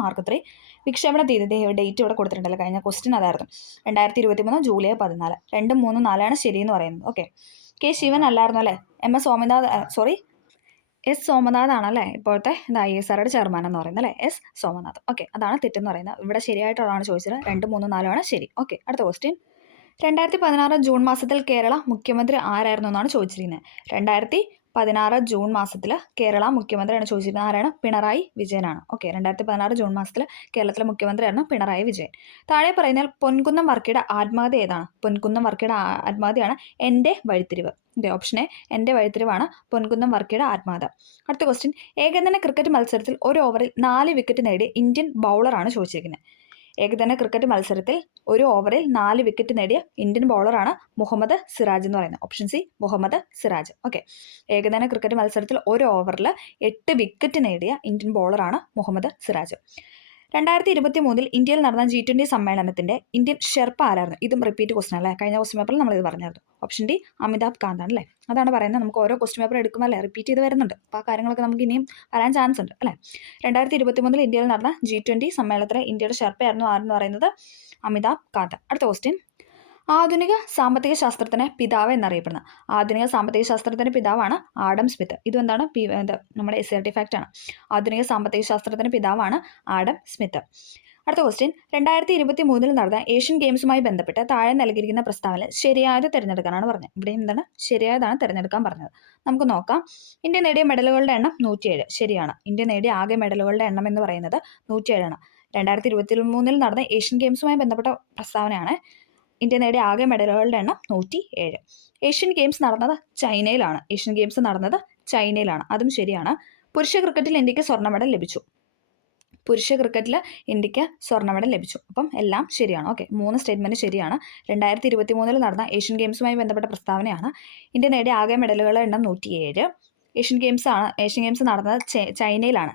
Mark 3 വിക്ഷേപണ തീയതി ഡേറ്റ് ഇവിടെ കൊടുത്തിട്ടുണ്ടല്ലോ. കഴിഞ്ഞ ക്വസ്റ്റ്യൻ അതായിരുന്നു. 2023 ജൂലൈ 14. 2, 3, 4 ശരിയെന്ന് പറയുന്നത്. Okay, K. ശിവൻ അല്ലായിരുന്നു അല്ലേ. S. സോമനാഥ് ആണല്ലേ ഇപ്പോഴത്തെ ISROയുടെ ചെയർമാൻ എന്ന് പറയുന്നത് അല്ലേ. S. സോമനാഥ്. ഓക്കെ, അതാണ് തെറ്റെന്ന് പറയുന്നത്. ഇവിടെ ശരിയായിട്ടുള്ളതാണ് ചോദിച്ചത്. 2, 3, 4 ആണ് ശരി. ഓക്കെ, അടുത്ത ക്വസ്റ്റ്യൻ. 2016 ജൂൺ മാസത്തിൽ കേരള മുഖ്യമന്ത്രി ആരായിരുന്നു എന്നാണ് ചോദിച്ചിരിക്കുന്നത്. 2016 ജൂൺ മാസത്തിൽ കേരള മുഖ്യമന്ത്രിയാണ് ചോദിച്ചിരിക്കുന്നത്. ആരാണ്? പിണറായി വിജയനാണ്. ഓക്കെ, 2016 ജൂൺ മാസത്തിൽ കേരളത്തിലെ മുഖ്യമന്ത്രിയായിരുന്നു പിണറായി വിജയൻ. താഴെ പറയുന്നതിൽ പൊൻകുന്നം വർക്കിയുടെ ആത്മകഥ ഏതാണ്? പൊൻകുന്നം വർക്കിയുടെ ആത്മകഥയാണ് എൻ്റെ വഴിത്തിരിവ്. ഓപ്ഷൻ എ, എൻ്റെ വഴിത്തിരിവാണ് പൊൻകുന്നം വർക്കിയുടെ ആത്മകഥ. അടുത്ത ക്വസ്റ്റ്യൻ. ഏകദിന ക്രിക്കറ്റ് മത്സരത്തിൽ ഒരു ഓവറിൽ 4 വിക്കറ്റ് നേടിയ ഇന്ത്യൻ ബൗളറാണ് ചോദിച്ചിരിക്കുന്നത്. ഏകദിന ക്രിക്കറ്റ് മത്സരത്തിൽ ഒരു ഓവറിൽ 4 വിക്കറ്റ് നേടിയ ഇന്ത്യൻ ബൗളറാണ് മുഹമ്മദ് സിറാജ് എന്ന് പറയുന്നത്. Option C, Mohammed Siraj. Okay, ഏകദിന ക്രിക്കറ്റ് മത്സരത്തിൽ ഒരു ഓവറിൽ 8 വിക്കറ്റ് നേടിയ ഇന്ത്യൻ ബൗളറാണ് മുഹമ്മദ് സിറാജ്. 2023 ഇന്ത്യയിൽ നടന്ന G20 സമ്മേളനത്തിന്റെ ഇന്ത്യൻ ഷെർപ്പ ആരായിരുന്നു? ഇതും റിപ്പീറ്റ് ക്വസ്റ്റൻ അല്ലേ. കഴിഞ്ഞ ക്വസ്റ്റ്യൻ പേപ്പറിൽ നമ്മൾ ഇത് പറഞ്ഞായിരുന്നു. ഓപ്ഷൻ ഡി, അമിതാഭ് കാന്ത് ആണ് അല്ലേ. അതാണ് പറയുന്നത്. നമുക്ക് ഓരോ ക്വസ്റ്റ്യൻ പേപ്പർ എടുക്കുമ്പോൾ അല്ലേ റിപ്പീറ്റ് ചെയ്ത് വരുന്നുണ്ട്. അപ്പോൾ ആ കാര്യങ്ങളൊക്കെ നമുക്ക് ഇനിയും വരാൻ ചാൻസ് ഉണ്ട് അല്ലേ. 2023 ഇന്ത്യയിൽ നടന്ന G20 സമ്മേളനത്തിലെ ഇന്ത്യയുടെ ഷെർപ്പയായിരുന്നു ആരെന്ന് പറയുന്നത്? അമിതാഭ് കാന്ത്. അടുത്ത ക്വസ്റ്റ്യൻ. ആധുനിക സാമ്പത്തിക ശാസ്ത്രത്തിന് പിതാവ് എന്നറിയപ്പെടുന്നത്? ആധുനിക സാമ്പത്തിക ശാസ്ത്രത്തിന് പിതാവാണ് ആഡം സ്മിത്ത്. ഇതും എന്താണ്? നമ്മുടെ SRT ഫാക്റ്റ് ആണ്. ആധുനിക സാമ്പത്തിക ശാസ്ത്രത്തിന് പിതാവാണ് ആഡം സ്മിത്ത്. അടുത്ത ക്വസ്റ്റ്യൻ. 2023 നടന്ന ഏഷ്യൻ ഗെയിംസുമായി ബന്ധപ്പെട്ട് താഴെ നൽകിയിരിക്കുന്ന പ്രസ്താവന ശരിയായത് തിരഞ്ഞെടുക്കാനാണ് പറഞ്ഞത്. ഇവിടെ എന്താണ്? ശരിയായതാണ് തിരഞ്ഞെടുക്കാൻ പറഞ്ഞത്. നമുക്ക് നോക്കാം. ഇന്ത്യ നേടിയ മെഡലുകളുടെ എണ്ണം 107. ശരിയാണ്. ഇന്ത്യ നേടിയ ആകെ മെഡലുകളുടെ എണ്ണം എന്ന് പറയുന്നത് 107 ആണ്. 2023 നടന്ന ഏഷ്യൻ ഗെയിംസുമായി ബന്ധപ്പെട്ട പ്രസ്താവനയാണ്. ഇന്ത്യ നേടിയ ആകെ മെഡലുകളുടെ എണ്ണം 107. ഏഷ്യൻ ഗെയിംസ് നടന്നത് ചൈനയിലാണ്. അതും ശരിയാണ്. പുരുഷ ക്രിക്കറ്റിൽ ഇന്ത്യക്ക് സ്വർണ്ണ മെഡൽ ലഭിച്ചു. അപ്പം എല്ലാം ശരിയാണ്. ഓക്കെ, 3 സ്റ്റേറ്റ്മെന്റ് ശരിയാണ്. 2023 നടന്ന ഏഷ്യൻ ഗെയിംസുമായി ബന്ധപ്പെട്ട പ്രസ്താവനയാണ്. ഇന്ത്യ നേടിയ ആകെ മെഡലുകളുടെ എണ്ണം 107. ഏഷ്യൻ ഗെയിംസ് നടന്നത് ചൈനയിലാണ്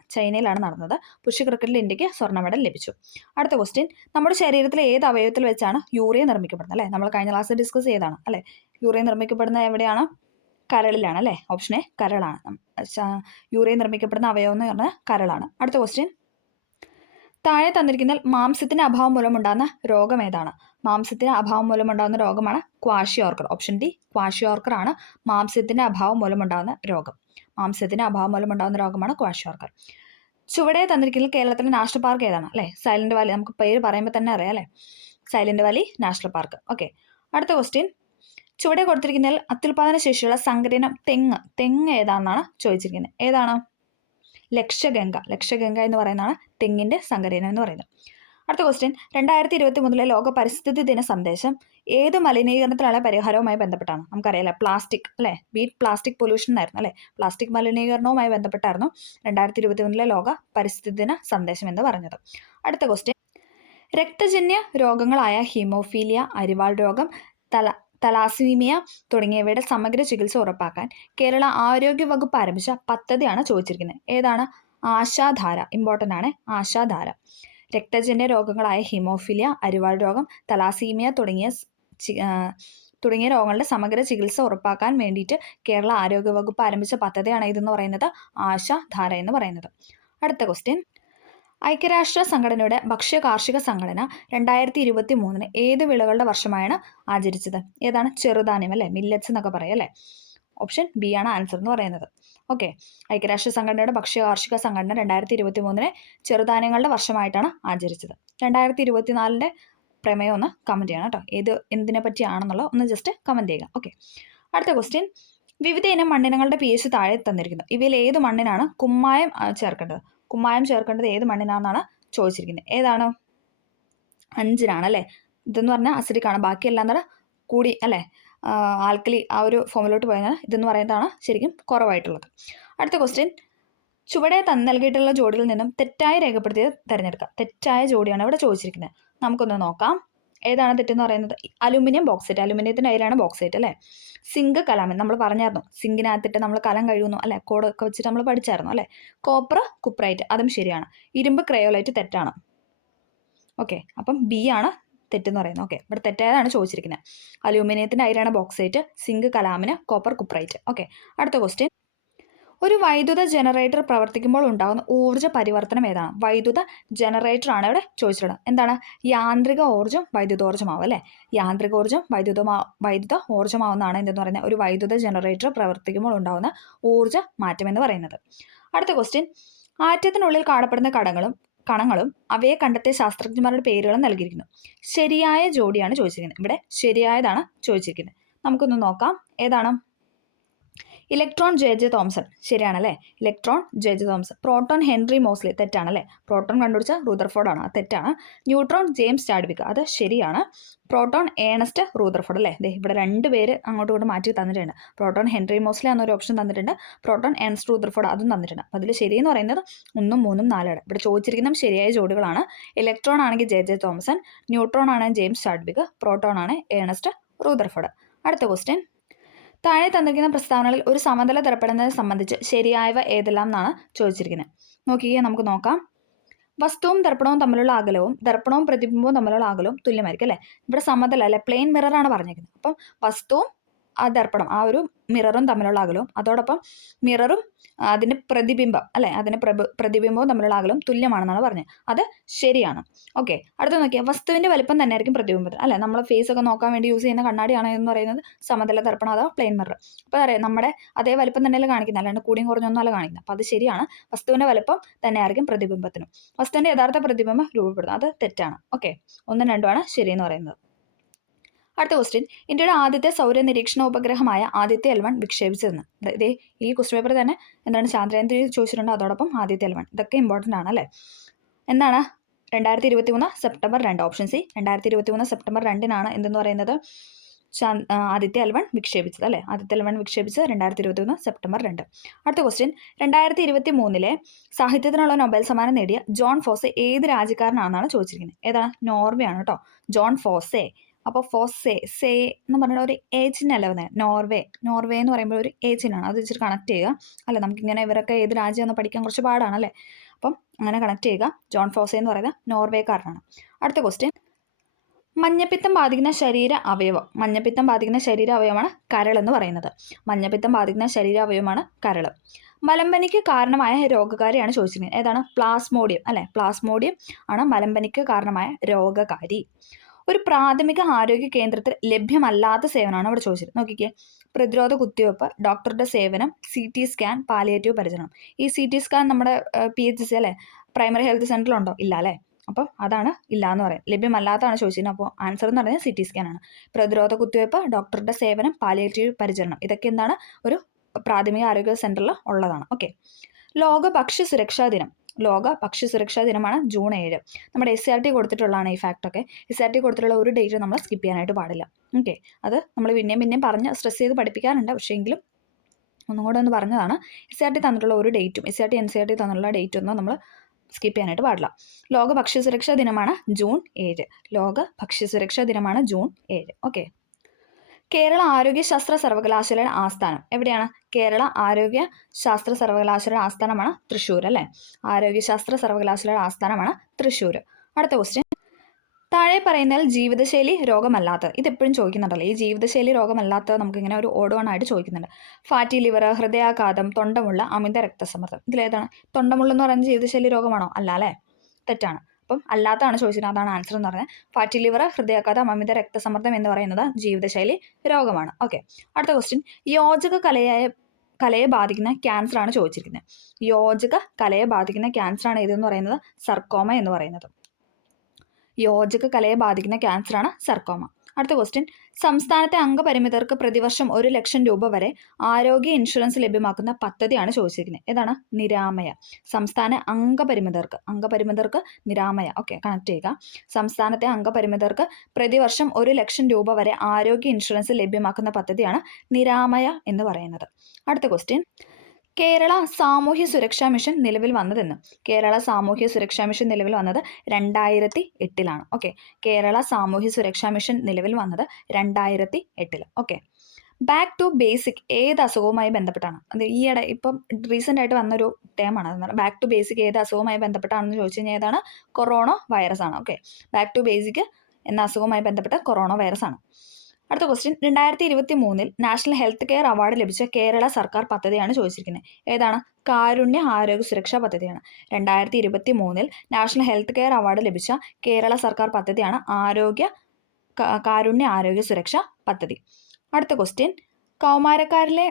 നടന്നത്. പുരുഷ ക്രിക്കറ്റിൽ ഇന്ത്യക്ക് സ്വർണ്ണ മെഡൽ ലഭിച്ചു. അടുത്ത ക്വസ്റ്റ്യൻ. നമ്മുടെ ശരീരത്തിലെ ഏത് അവയവത്തിൽ വെച്ചാണ് യൂറിയ നിർമ്മിക്കപ്പെടുന്നത്? അല്ലേ, നമ്മൾ കഴിഞ്ഞ ക്ലാസ്സിൽ ഡിസ്കസ് ചെയ്തതാണ് അല്ലേ. യൂറിയ നിർമ്മിക്കപ്പെടുന്നത് എവിടെയാണ്? കരളിലാണ് അല്ലേ. ഓപ്ഷൻ എ, കരളാണ്. യൂറിയ നിർമ്മിക്കപ്പെടുന്ന അവയവം എന്ന് പറഞ്ഞാൽ കരളാണ്. അടുത്ത ക്വസ്റ്റ്യൻ. താഴെ തന്നിരിക്കുന്ന മാംസ്യത്തിന്റെ അഭാവം മൂലമുണ്ടാകുന്ന രോഗം ഏതാണ്? മാംസ്യത്തിന്റെ അഭാവം മൂലമുണ്ടാകുന്ന രോഗമാണ് ക്വാഷിയോർക്കർ. ഓപ്ഷൻ ഡി, ക്വാഷിയോർക്കർ ആണ് മാംസ്യത്തിന്റെ അഭാവം മൂലമുണ്ടാകുന്ന രോഗമാണ് ക്വാഷിയോർക്കർ. ചുവടെ തന്നിരിക്കുന്ന കേരളത്തിലെ നാഷണൽ പാർക്ക് ഏതാണ്? അല്ലേ, സൈലന്റ് വാലി. നമുക്ക് പേര് പറയുമ്പോൾ തന്നെ അറിയാം അല്ലേ, silent Valley national park. Okay, അടുത്ത ക്വസ്റ്റ്യൻ. ചുവടെ കൊടുത്തിരിക്കുന്നതിൽ അത്യുൽപാദന ശേഷിയുള്ള സങ്കരയിനം തെങ്ങ് ഏതാണെന്നാണ് ചോദിച്ചിരിക്കുന്നത്. ഏതാണ്? ലക്ഷഗംഗ എന്ന് പറയുന്നതാണ് തെങ്ങിന്റെ സങ്കരയിനം എന്ന് പറയുന്നത്. അടുത്ത ക്വസ്റ്റ്യൻ. 2023 ലോക പരിസ്ഥിതി ദിന സന്ദേശം ഏത് മലിനീകരണത്തിനുള്ള പരിഹാരവുമായി ബന്ധപ്പെട്ടാണ്? നമുക്കറിയാലോ, പ്ലാസ്റ്റിക് അല്ലേ. ബീറ്റ് പ്ലാസ്റ്റിക് പൊല്യൂഷൻ എന്നായിരുന്നു അല്ലേ. പ്ലാസ്റ്റിക് മലിനീകരണവുമായി ബന്ധപ്പെട്ടായിരുന്നു 2023 ലോക പരിസ്ഥിതി ദിന സന്ദേശം എന്ന് പറഞ്ഞത്. അടുത്ത ക്വസ്റ്റ്യൻ. രക്തജന്യ രോഗങ്ങളായ ഹീമോഫീലിയ, അരിവാൾ രോഗം, തലാസീമിയ തുടങ്ങിയവയുടെ സമഗ്ര ചികിത്സ ഉറപ്പാക്കാൻ കേരള ആരോഗ്യ വകുപ്പ് ആരംഭിച്ച പദ്ധതിയാണ് ചോദിച്ചിരിക്കുന്നത്. ഏതാണ്? ആശാധാര. ഇമ്പോർട്ടൻ്റ് ആണ് ആശാധാര. രക്തജന്യ രോഗങ്ങളായ ഹീമോഫീലിയ, അരിവാൾ രോഗം, തലാസീമിയ തുടങ്ങിയ രോഗങ്ങളുടെ സമഗ്ര ചികിത്സ ഉറപ്പാക്കാൻ വേണ്ടിയിട്ട് കേരള ആരോഗ്യ വകുപ്പ് ആരംഭിച്ച പദ്ധതിയാണ് ഇതെന്ന് പറയുന്നത് ആശാധാര എന്ന് പറയുന്നത്. അടുത്ത ക്വസ്റ്റ്യൻ, ഐക്യരാഷ്ട്ര സംഘടനയുടെ ഭക്ഷ്യ കാർഷിക സംഘടന 2023 ഏത് വിളകളുടെ വർഷമായാണ് ആചരിച്ചത്? ഏതാണ്? ചെറുധാന്യം അല്ലേ, മില്ലറ്റ്സ് എന്നൊക്കെ പറയും അല്ലേ. ഓപ്ഷൻ ബി ആണ് ആൻസർ എന്ന് പറയുന്നത്. ഓക്കെ, ഐക്യരാഷ്ട്ര സംഘടനയുടെ ഭക്ഷ്യ കാർഷിക സംഘടന 2023 ചെറുധാന്യങ്ങളുടെ വർഷമായിട്ടാണ് ആചരിച്ചത്. 2024 പ്രമേയം ഒന്ന് കമൻറ്റ് ചെയ്യണം കേട്ടോ. എന്തിനെ പറ്റിയാണെന്നുള്ള ഒന്ന് ജസ്റ്റ് കമൻറ്റ് ചെയ്യുക. ഓക്കെ, അടുത്ത ക്വസ്റ്റ്യൻ, വിവിധ ഇനം മണ്ണിനങ്ങളുടെ pH താഴെ തന്നിരിക്കുന്നു. ഇവയിൽ ഏത് മണ്ണിനാണ് കുമ്മായം ചേർക്കേണ്ടത്? കുമ്മായം ചേർക്കേണ്ടത് ഏത് മണ്ണിനാണെന്നാണ് ചോദിച്ചിരിക്കുന്നത്. ഏതാണ്? 5-നാണ് അല്ലേ. ഇതെന്ന് പറഞ്ഞാൽ അസിഡിക് ആണ്, ബാക്കിയെല്ലാം എന്താണ് കൂടി അല്ലേ, ആൽക്കലി ആ ഒരു ഫോമിലോട്ട് പോയാൽ ഇതെന്ന് പറയുന്നതാണ് ശരിക്കും കുറവായിട്ടുള്ളത്. അടുത്ത ക്വസ്റ്റ്യൻ, ചുവടെ നൽകിയിട്ടുള്ള ജോഡിയിൽ നിന്നും തെറ്റായി രേഖപ്പെടുത്തിയത് തിരഞ്ഞെടുക്കുക. തെറ്റായ ജോഡിയാണ് ഇവിടെ ചോദിച്ചിരിക്കുന്നത്. നമുക്കൊന്ന് നോക്കാം. ഏതാണ് തെറ്റെന്ന് പറയുന്നത്? Aluminium bauxite. അലുമിനിയത്തിൻ്റെ അയിലാണ് ബോക്സൈറ്റ് അല്ലേ. സിങ്ക് കലാമിൻ, നമ്മൾ പറഞ്ഞായിരുന്നു സിങ്കിനകത്തിട്ട് നമ്മൾ കലം കഴിയുന്നു അല്ലേ, കോഡൊക്കെ വെച്ചിട്ട് നമ്മൾ പഠിച്ചായിരുന്നു അല്ലേ. കോപ്പർ കുപ്രൈറ്റ്, അതും ശരിയാണ്. ഇരുമ്പ് ക്രയോലൈറ്റ് തെറ്റാണ്. ഓക്കെ, അപ്പം ബി ആണ് തെറ്റെന്ന് പറയുന്നത്. ഓക്കെ, ഇവിടെ തെറ്റായതാണ് ചോദിച്ചിരിക്കുന്നത്. അലൂമിനിയത്തിൻ്റെ അയിലാണ് ബോക്സൈറ്റ്, സിങ്ക് കലാമിന്, കോപ്പർ കുപ്രൈറ്റ്. ഓക്കെ, അടുത്ത ക്വസ്റ്റ്യൻ, ഒരു വൈദ്യുത ജനറേറ്റർ പ്രവർത്തിക്കുമ്പോൾ ഉണ്ടാകുന്ന ഊർജ്ജ പരിവർത്തനം ഏതാണ്? വൈദ്യുത ജനറേറ്റർ ആണ് ഇവിടെ ചോദിച്ചിട്ടുള്ളത്. എന്താണ്? യാന്ത്രിക ഊർജ്ജം വൈദ്യുതോർജ്ജമാവും അല്ലേ. യാന്ത്രിക ഊർജ്ജം വൈദ്യുത ഊർജ്ജമാവുന്നതാണ് എന്തെന്ന് പറയുന്നത് ഒരു വൈദ്യുത ജനറേറ്റർ പ്രവർത്തിക്കുമ്പോൾ ഉണ്ടാകുന്ന ഊർജ്ജ മാറ്റം എന്ന് പറയുന്നത്. അടുത്ത ക്വസ്റ്റ്യൻ, ആറ്റത്തിനുള്ളിൽ കാണപ്പെടുന്ന കണങ്ങളും അവയെ കണ്ടെത്തിയ ശാസ്ത്രജ്ഞന്മാരുടെ പേരുകളും നൽകിയിരിക്കുന്നു. ശരിയായ ജോഡിയാണ് ചോദിച്ചിരിക്കുന്നത്. ഇവിടെ ശരിയായതാണ് ചോദിച്ചിരിക്കുന്നത്. നമുക്കൊന്ന് നോക്കാം. ഏതാണ്? ഇലക്ട്രോൺ ജെ തോംസൺ, ശരിയാണല്ലേ. Electron J Thomson. Proton Henry Moseley, തെറ്റാണല്ലേ. പ്രോട്ടോൺ കണ്ടുപിടിച്ച റൂദർഫോർഡ് ആണ്, അത് തെറ്റാണ്. ന്യൂട്രോൺ ജെയിംസ് ചാഡ്വിക്, അത് ശരിയാണ്. പ്രോട്ടോൺ ഏണസ്റ്റ് റൂദർഫോർഡ് അല്ലേ. ഇവിടെ 2 പേര് അങ്ങോട്ടും ഇങ്ങോട്ടും മാറ്റി തന്നിട്ടുണ്ട്. പ്രോട്ടോൺ ഹെൻറി മോസ്ലി എന്നൊരു ഓപ്ഷൻ തന്നിട്ടുണ്ട്, പ്രോട്ടോൺ ഏണസ്റ്റ് റൂദർഫോർഡ് അതും തന്നിട്ടുണ്ട്. അപ്പോൾ അതിൽ ശരിയെന്ന് പറയുന്നത് 1, 3, 4. ഇവിടെ ചോദിച്ചിരിക്കുന്ന ശരിയായ ജോഡികളാണ്. ഇലക്ട്രോൺ ആണെങ്കിൽ ജെ തോംസൺ, ന്യൂട്രോൺ ആണ് ജെയിംസ് ചാഡ്വിക്, പ്രോട്ടോൺ ആണ് ഏണസ്റ്റ് റൂദർഫോർഡ്. അടുത്ത ക്വസ്റ്റ്യൻ, താഴെ തന്നിരിക്കുന്ന പ്രസ്താവനകളിൽ ഒരു സമതല ദർപ്പണത്തെ സംബന്ധിച്ച് ശരിയായവ ഏതെല്ലാം എന്നാണ് ചോദിച്ചിരിക്കുന്നത്. നോക്കിയേ, നമുക്ക് നോക്കാം. വസ്തുവും ദർപ്പണവും തമ്മിലുള്ള അകലവും ദർപ്പണവും പ്രതിബിംബവും തമ്മിലുള്ള അകലവും തുല്യമായിരിക്കും അല്ലേ. ഇവിടെ സമതല അല്ലെ, പ്ലെയിൻ മിററാണ് പറഞ്ഞിരിക്കുന്നത്. അപ്പം വസ്തുവും ആ ദർപ്പണം ആ ഒരു മിററും തമ്മിലുള്ള അകലവും അതോടൊപ്പം മിററും അതിൻ്റെ പ്രതിബിംബം അല്ലേ, അതിൻ്റെ പ്രതിബിംബവും തമ്മിലുള്ള അകലവും തുല്യമാണെന്നാണ് പറഞ്ഞത്. അത് ശരിയാണ്. ഓക്കെ, അടുത്ത നോക്കിയാൽ വസ്തുവിൻ്റെ വലിപ്പം തന്നെ ആയിരിക്കും പ്രതിബിംബത്തിന് അല്ലേ. നമ്മൾ ഫേസ് ഒക്കെ നോക്കാൻ വേണ്ടി യൂസ് ചെയ്യുന്ന കണ്ണാടിയാണ് എന്ന് പറയുന്നത് സമതല ദർപ്പണം അഥവാ പ്ലെയിൻ മിറർ. അപ്പോൾ അറിയാം നമ്മുടെ അതേ വലിപ്പം തന്നെയല്ലേ കാണിക്കുന്നത്, അല്ലാണ്ട് കൂടിയും കുറഞ്ഞൊന്നുമല്ല കാണിക്കുന്നത്. അപ്പോൾ അത് ശരിയാണ്. വസ്തുവിൻ്റെ വലിപ്പം തന്നെ ആയിരിക്കും പ്രതിബിംബത്തിനും. വസ്തുവിൻ്റെ യഥാർത്ഥ പ്രതിബിംബം രൂപപ്പെടുന്നു, അത് തെറ്റാണ്. ഓക്കെ, 1ഉം 2ഉമാണ് ശരിയെന്ന് പറയുന്നത്. അടുത്ത ക്വസ്റ്റ്യൻ, ഇന്ത്യയുടെ ആദ്യത്തെ സൗര നിരീക്ഷണ ഉപഗ്രഹമായ ആദിത്യ L1 വിക്ഷേപിച്ചതെന്ന്. ഇതേ ഈ ക്വസ്റ്റ്യൻ പേപ്പർ തന്നെ എന്താണ് ചാന്ദ്രയാൻ 3 ചോദിച്ചിട്ടുണ്ട്, അതോടൊപ്പം ആദിത്യ L1 ഇതൊക്കെ ഇമ്പോർട്ടൻ്റ് ആണ് അല്ലേ. എന്താണ്? 2023 സെപ്റ്റംബർ 2, ഓപ്ഷൻ സി. 2023 സെപ്റ്റംബർ 2-നാണ് എന്തെന്ന് പറയുന്നത് ആദിത്യ L1 വിക്ഷേപിച്ചത് അല്ലേ. Aditya L1 വിക്ഷേപിച്ചത് 2023 September 2. അടുത്ത ക്വസ്റ്റ്യൻ, 2023 സാഹിത്യത്തിനുള്ള നൊബേൽ സമ്മാനം നേടിയ ജോൺ ഫോസെ ഏത് രാജ്യക്കാരനാണെന്നാണ് ചോദിച്ചിരിക്കുന്നത്. ഏതാണ്? നോർവേ ആണ് കേട്ടോ, ജോൺ ഫോസെ. അപ്പോൾ സേ എന്ന് പറഞ്ഞാൽ ഒരു ഏജിനല്ല വന്നത്, നോർവേ എന്ന് പറയുമ്പോൾ ഒരു ഏജിനാണ്, അത് വെച്ചിട്ട് കണക്ട് ചെയ്യുക അല്ല. നമുക്കിങ്ങനെ ഇവരൊക്കെ ഏത് രാജ്യമെന്ന് പഠിക്കാൻ കുറച്ച് പാടാണല്ലേ. അപ്പം അങ്ങനെ കണക്ട് ചെയ്യുക. ജോൺ ഫോസെ എന്ന് പറയുന്നത് നോർവേക്കാരനാണ്. അടുത്ത ക്വസ്റ്റ്യൻ, മഞ്ഞപ്പിത്തം ബാധിക്കുന്ന ശരീര അവയവമാണ് കരൾ എന്ന് പറയുന്നത്. മഞ്ഞപ്പിത്തം ബാധിക്കുന്ന ശരീര അവയവമാണ് കരൾ. മലമ്പനിക്ക് കാരണമായ രോഗകാരിയാണ് ചോദിച്ചിരിക്കുന്നത്. ഏതാണ്? പ്ലാസ്മോഡിയം അല്ലേ. പ്ലാസ്മോഡിയം ആണ് മലമ്പനിക്ക് കാരണമായ രോഗകാരി. ഒരു പ്രാഥമിക ആരോഗ്യ കേന്ദ്രത്തിൽ ലഭ്യമല്ലാത്ത സേവനമാണ് ഇവിടെ ചോദിച്ചത്. നോക്കിക്കേ, പ്രതിരോധ കുത്തിവയ്പ്പ്, ഡോക്ടറുടെ സേവനം, CT സ്കാൻ, പാലിയേറ്റീവ് പരിചരണം. ഈ CT സ്കാൻ നമ്മുടെ PHC അല്ലേ, പ്രൈമറി ഹെൽത്ത് സെൻ്ററിലുണ്ടോ? ഇല്ല അല്ലേ. അപ്പം അതാണ് ഇല്ല എന്ന് പറയാം, ലഭ്യമല്ലാത്തതാണ് ചോദിച്ചിരുന്നത്. അപ്പോൾ ആൻസർ എന്ന് പറയുന്നത് CT സ്കാൻ ആണ്. പ്രതിരോധ കുത്തിവയ്പ്പ്, ഡോക്ടറുടെ സേവനം, പാലിയേറ്റീവ് പരിചരണം, ഇതൊക്കെ എന്താണ് ഒരു പ്രാഥമിക ആരോഗ്യ സെൻ്ററിൽ ഉള്ളതാണ്. ഓക്കെ, ലോക ഭക്ഷ്യ സുരക്ഷാ ദിനമാണ് ജൂൺ 7. നമ്മുടെ SCRT കൊടുത്തിട്ടുള്ളതാണ് ഈ ഫാക്റ്റൊക്കെ. SCRT കൊടുത്തിട്ടുള്ള ഒരു ഡേറ്റ് നമ്മൾ സ്കിപ്പ് ചെയ്യാനായിട്ട് പാടില്ല. ഓക്കെ, അത് നമ്മൾ പിന്നെയും പറഞ്ഞ് സ്ട്രെസ് ചെയ്ത് പഠിപ്പിക്കാറുണ്ട്, പക്ഷേ എങ്കിലും ഒന്നും കൂടെ ഒന്ന് പറഞ്ഞതാണ്. SCRT തന്നിട്ടുള്ള ഒരു ഡേറ്റും SCRT NCERT തന്നിട്ടുള്ള ഡേറ്റും ഒന്നും നമ്മൾ സ്കിപ്പ് ചെയ്യാനായിട്ട് പാടില്ല. ലോക ഭക്ഷ്യസുരക്ഷാ ദിനമാണ് ജൂൺ 7. ലോക ഭക്ഷ്യസുരക്ഷാ ദിനമാണ് ജൂൺ 7. ഓക്കെ. കേരള ആരോഗ്യശാസ്ത്ര സർവകലാശാലയുടെ ആസ്ഥാനം എവിടെയാണ്? കേരള ആരോഗ്യശാസ്ത്ര സർവകലാശാലയുടെ ആസ്ഥാനമാണ് തൃശ്ശൂർ അല്ലേ? ആരോഗ്യശാസ്ത്ര സർവകലാശാലയുടെ ആസ്ഥാനമാണ് തൃശ്ശൂർ. അടുത്ത ക്വസ്റ്റ്യൻ, താഴെ പറയുന്നതിൽ ജീവിതശൈലി രോഗമല്ലാത്തത്. ഇതെപ്പോഴും ചോദിക്കുന്നുണ്ടല്ലോ, ഈ ജീവിതശൈലി രോഗമല്ലാത്തത് നമുക്കിങ്ങനെ ഒരു ഓഡ് വൺ ആയിട്ട് ചോദിക്കുന്നുണ്ട്. ഫാറ്റി ലിവർ, ഹൃദയാഘാതം, തൊണ്ടമുള്ള, അമിത രക്തസമ്മർദ്ദം. ഇതിലേതാണ്? തൊണ്ടമുള്ളെന്ന് പറയുന്നത് ജീവിതശൈലി രോഗമാണോ? അല്ല അല്ലേ? തെറ്റാണ്. അപ്പം അല്ലാത്തതാണ് ചോദിച്ചിരുന്നത്, അതാണ് ആൻസർ എന്ന് പറഞ്ഞത്. ഫാറ്റി ലിവർ, ഹൃദയാഘാതം, അമിത രക്തസമ്മർദ്ദം എന്ന് പറയുന്നത് ജീവിതശൈലി രോഗമാണ്. ഓക്കെ. അടുത്ത ക്വസ്റ്റ്യൻ, യോജക കലയെ ബാധിക്കുന്ന ക്യാൻസർ ആണ് ചോദിച്ചിരിക്കുന്നത്. യോജക കലയെ ബാധിക്കുന്ന ക്യാൻസർ ആണ് ഇതെന്ന് പറയുന്നത് സർക്കോമ എന്ന് പറയുന്നത്. യോജക കലയെ ബാധിക്കുന്ന ക്യാൻസറാണ് സർക്കോമ. അടുത്ത ക്വസ്റ്റ്യൻ, സംസ്ഥാനത്തെ അംഗപരിമിതർക്ക് പ്രതിവർഷം 1 ലക്ഷം രൂപ വരെ ആരോഗ്യ ഇൻഷുറൻസ് ലഭ്യമാക്കുന്ന പദ്ധതിയാണ് ചോദിച്ചിരിക്കുന്നത്. ഏതാണ്? നിരാമയ. സംസ്ഥാന അംഗപരിമിതർക്ക് നിരാമയ. ഓക്കെ, കണക്ട് ചെയ്യുക. സംസ്ഥാനത്തെ അംഗപരിമിതർക്ക് പ്രതിവർഷം 1 ലക്ഷം രൂപ വരെ ആരോഗ്യ ഇൻഷുറൻസ് ലഭ്യമാക്കുന്ന പദ്ധതിയാണ് നിരാമയ എന്ന് പറയുന്നത്. അടുത്ത ക്വസ്റ്റ്യൻ, കേരള സാമൂഹ്യ സുരക്ഷാ മിഷൻ നിലവിൽ വന്നതെന്ന്. കേരള സാമൂഹ്യ സുരക്ഷാ മിഷൻ നിലവിൽ വന്നത് 2008. ഓക്കെ. കേരള സാമൂഹ്യ സുരക്ഷാ മിഷൻ നിലവിൽ വന്നത് 2008. ഓക്കെ. ബാക്ക് ടു ബേസിക് ഏത് അസുഖവുമായി ബന്ധപ്പെട്ടാണ്? അത് ഈയിടെ ഇപ്പം റീസെൻ്റ് ആയിട്ട് വന്നൊരു ടേമാണ്. അതെന്ന് ബാക്ക് ടു ബേസിക് ഏത് അസുഖവുമായി ബന്ധപ്പെട്ടാണെന്ന് ചോദിച്ചു കഴിഞ്ഞാൽ ഏതാണ്? കൊറോണ വൈറസ് ആണ്. ഓക്കെ. ബാക്ക് ടു ബേസിക് എന്ന അസുഖവുമായി ബന്ധപ്പെട്ട കൊറോണ വൈറസ് ആണ്. അടുത്ത question, 2023 national health care award ലഭിച്ച കേരള സർക്കാർ പദ്ധതിയാണ് ചോദിച്ചിരിക്കുന്നത്. ഏതാണ്? കാരുണ്യ ആരോഗ്യ സുരക്ഷാ പദ്ധതിയാണ്. 2023 നാഷണൽ ഹെൽത്ത് കെയർ അവാർഡ് ലഭിച്ച കേരള സർക്കാർ പദ്ധതിയാണ് കാരുണ്യ ആരോഗ്യ സുരക്ഷാ പദ്ധതി. അടുത്ത ക്വസ്റ്റ്യൻ, കൗമാരക്കാരിലെ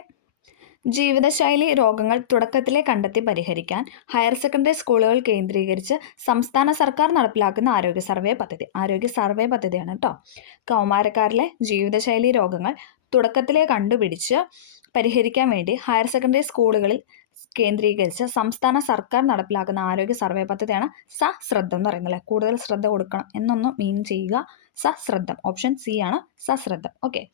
ജീവിതശൈലി രോഗങ്ങൾ തുടക്കത്തിലെ കണ്ടെത്തി പരിഹരിക്കാൻ ഹയർ സെക്കൻഡറി സ്കൂളുകൾ കേന്ദ്രീകരിച്ച് സംസ്ഥാന സർക്കാർ നടപ്പിലാക്കുന്ന ആരോഗ്യ സർവേ പദ്ധതിയാണ് കേട്ടോ. കൗമാരക്കാരിലെ ജീവിതശൈലി രോഗങ്ങൾ തുടക്കത്തിലെ കണ്ടുപിടിച്ച് പരിഹരിക്കാൻ വേണ്ടി ഹയർ സെക്കൻഡറി സ്കൂളുകളിൽ കേന്ദ്രീകരിച്ച് സംസ്ഥാന സർക്കാർ നടപ്പിലാക്കുന്ന ആരോഗ്യ സർവേ പദ്ധതിയാണ് സശ്രദ്ധം എന്ന് പറയുന്നത്. അല്ലേ? കൂടുതൽ ശ്രദ്ധ കൊടുക്കണം എന്നൊന്ന് മീൻ ചെയ്യുക. സശ്രദ്ധം. ഓപ്ഷൻ സി ആണ് സശ്രദ്ധം. ഓക്കെ.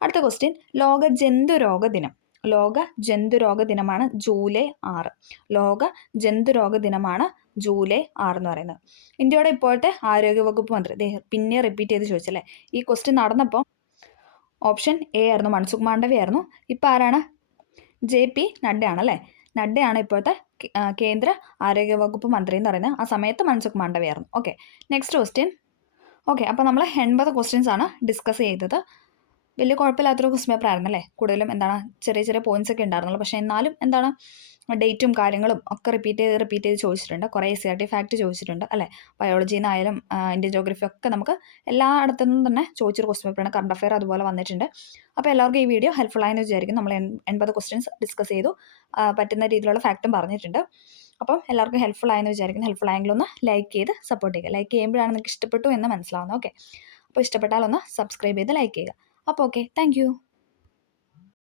അടുത്ത ക്വസ്റ്റ്യൻ, ലോക ജന്തുരോഗ ദിനം. ലോക ജന്തുരോഗ ദിനമാണ് ജൂലൈ 6. ലോക ജന്തുരോഗ ദിനമാണ് ജൂലൈ 6 എന്ന് പറയുന്നത്. ഇന്ത്യയുടെ ഇപ്പോഴത്തെ ആരോഗ്യവകുപ്പ് മന്ത്രി പിന്നെ റിപ്പീറ്റ് ചെയ്ത് ചോദിച്ചല്ലേ, ഈ ക്വസ്റ്റ്യൻ നടന്നപ്പോൾ ഓപ്ഷൻ എ ആയിരുന്നു, മൻസുഖ് മാണ്ഡവ്യ ആയിരുന്നു. ഇപ്പം ആരാണ്? JP നഡ്ഡയാണല്ലേ. നഡ്ഡയാണ് ഇപ്പോഴത്തെ കേന്ദ്ര ആരോഗ്യവകുപ്പ് മന്ത്രി എന്ന് പറയുന്നത്. ആ സമയത്ത് മൻസുഖ് മാണ്ഡവ്യ ആയിരുന്നു. ഓക്കെ. Next question. ഓക്കെ, അപ്പോൾ നമ്മൾ 80 ക്വസ്റ്റ്യൻസ് ആണ് ഡിസ്കസ് ചെയ്തത്. വലിയ കുഴപ്പമില്ലാത്തൊരു ക്വസ്റ്റ്യൻ പേപ്പർ ആയിരുന്നു അല്ലേ? കൂടുതലും എന്താണ് ചെറിയ ചെറിയ പോയിന്റ്സ് ഒക്കെ ഉണ്ടായിരുന്നുള്ളൂ. പക്ഷേ എന്നാലും എന്താണ് ഡേറ്റും കാര്യങ്ങളും ഒക്കെ റിപ്പീറ്റ് ചെയ്ത് ചോദിച്ചിട്ടുണ്ട്. കുറേ SCERT ഫാക്ട് ചോദിച്ചിട്ടുണ്ട് അല്ലേ? ബയോളജിയിൽ നിന്നായാലും ഇന്ത്യൻ ജോഗ്രഫി ഒക്കെ നമുക്ക് എല്ലായിടത്തു നിന്നും തന്നെ ചോദിച്ചൊരു ക്വസ്റ്റ്യൻ പേപ്പറാണ്. കറണ്ട് അഫെയർ അതുപോലെ വന്നിട്ടുണ്ട്. അപ്പോൾ എല്ലാവർക്കും ഈ വീഡിയോ ഹെൽപ്ഫുൾ ആയെന്ന് വിചാരിക്കും. നമ്മൾ 80 ക്വസ്റ്റ്യൻസ് ഡിസ്കസ് ചെയ്തു, പറ്റുന്ന രീതിയിലുള്ള ഫാക്റ്റും പറഞ്ഞിട്ടുണ്ട്. അപ്പം എല്ലാവർക്കും ഹെൽപ്ഫുൾ ആയെന്ന് വിചാരിക്കുന്നു. ഹെൽപ്ഫുൾ ആയെങ്കിൽ ഒന്ന് ലൈക്ക് ചെയ്ത് സപ്പോർട്ട് ചെയ്യുക. ലൈക്ക് ചെയ്യുമ്പോഴാണ് നിങ്ങൾക്ക് ഇഷ്ടപ്പെട്ടു എന്ന് മനസ്സിലാവുന്നത്. ഓക്കെ. അപ്പോൾ ഇഷ്ടപ്പെട്ടാൽ ഒന്ന് സബ്സ്ക്രൈബ് ചെയ്ത് ലൈക്ക് ചെയ്യുക. അപ്പോൾ ഓക്കെ, താങ്ക് യു.